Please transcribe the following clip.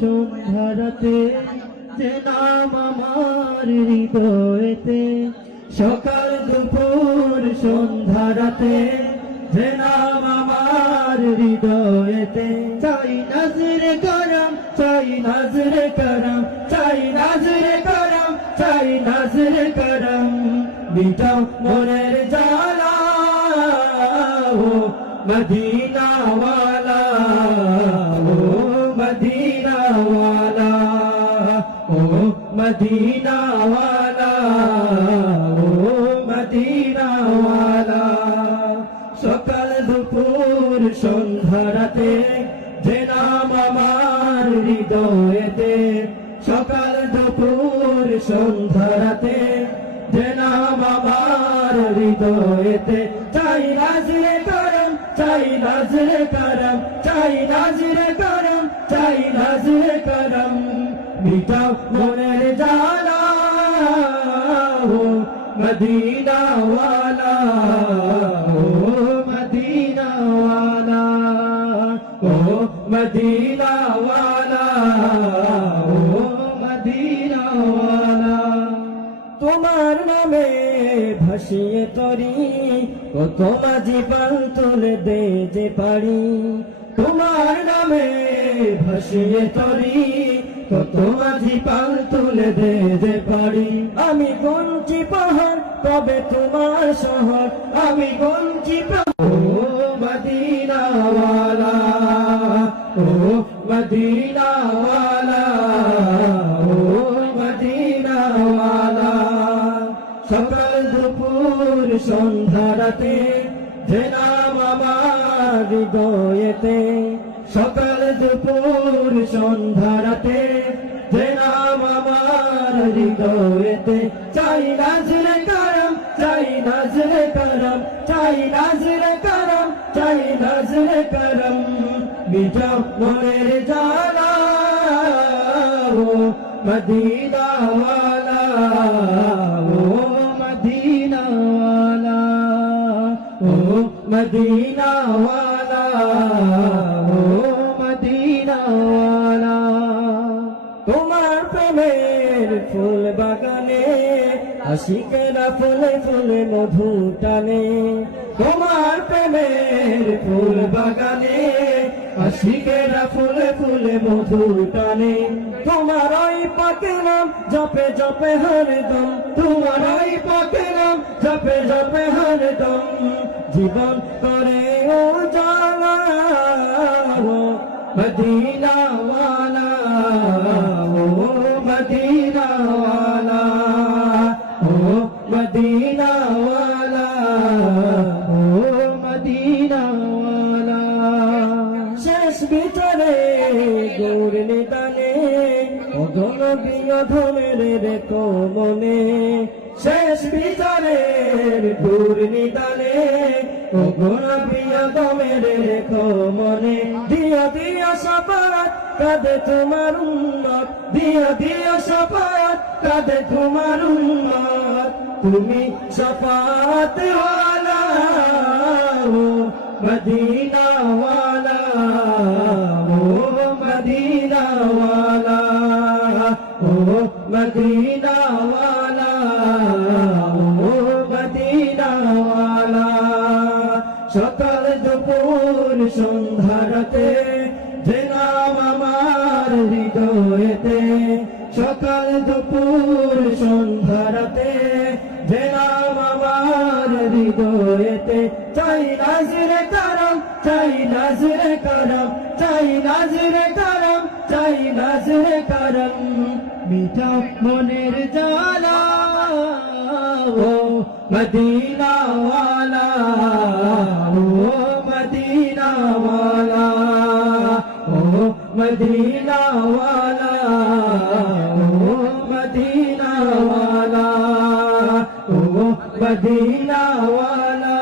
সন্ধ্যারাতে যে নাম আমার হৃদয়েতে, সকাল দুপুর সন্ধ্যারাতে যে নাম আমার হৃদয়েতে, চাই নাজরে করম চাই নাজরে করম চাই নাজরে করম চাই নাজরে করম মিটাও মনের জ্বালা, ও মদিনা वाला ও মদিনা মদিনাওয়ালা, ও মদিনাওয়ালা, সকাল দুপুর সন্ধ্যারাতে যে নাম আমার হৃদয়েতে, সকাল দুপুর সন্ধ্যারাতে যে নাম আমার হৃদয়েতে, চাই রাজরে করম, চাই রাজরে করম, চাই রাজরে করম, চাই রাজরে করম। মিটাও মনের জালা হো মদিনাওয়ালা হো মদিনাওয়ালা ও মদিনাওয়ালা ও মদিনাওয়ালা তোমার নামে ভাসিয়ে তরি কত জীবন তুলে দে যে পারি তোমার নামে ভাসিয়ে তরি কত মাঝি পাল তুলে দে যে পারি আমি গঞ্জি পাহাড় কবে তোমার শহর। আমি গঞ্জি পাহাড়। ও মদিনাওয়ালা ও মদিনাওয়ালা ও মদিনাওয়ালা। সকাল দুপুর সন্ধ্যারাতে যে নাম আমার হৃদয়েতে। সকাল দুপুর সন্ধারতে যে নাম আমার হৃদয়েতে, চাই নাজরে করম, চাই নাজরে করম, চাই নাজরে করম, চাই নাজরে করম। বিজব মনের জানা ও মদিনাওয়ালা ও মদিনাওয়ালা ও মদিনাওয়ালা। তোমার প্রেমের ফুল বাগানে আশিকেরা ফুলে ফুলে মধু টানে। তোমার প্রেমের ফুল বাগানে আশিকেরা ফুলে ফুলে মধু টানে। তোমার ওই পাকে নাম জপে জপে হরদম তোমার ওই পাকে নাম জপে জপে হরদম জীবন করে ও জানা মদিনা অধন বিয়ধনের রেখো মনে, শেষ ভিতরে দূর নিদানে। অগুণ প্রিয় দমের রেখো মনে, দিয়া দিয়া সপাত কাঁদে তোমার উন্মত। দিয়া দিয়া সপাত কাঁদে তোমার উন্মত। তুমি সপাত ও মদিনা মদিনা ওয়ালা ও মদিনা ওয়ালা সকাল দুপুর সন্ধ্যারাতে যে নাম আমার হৃদয়েতে, সকাল দুপুর সন্ধ্যারাতে যে নাম আমার হৃদয়েতে, চাই করম চাই নাজরে করম, চাই নাজরে করম, চাই নাজরে করম। মিটা মনের জালা ও মদিনাওয়ালা ও মদিনাওয়ালা ও মদিনাওয়ালা ও মদিনাওয়ালা ও মদিনাওয়ালা।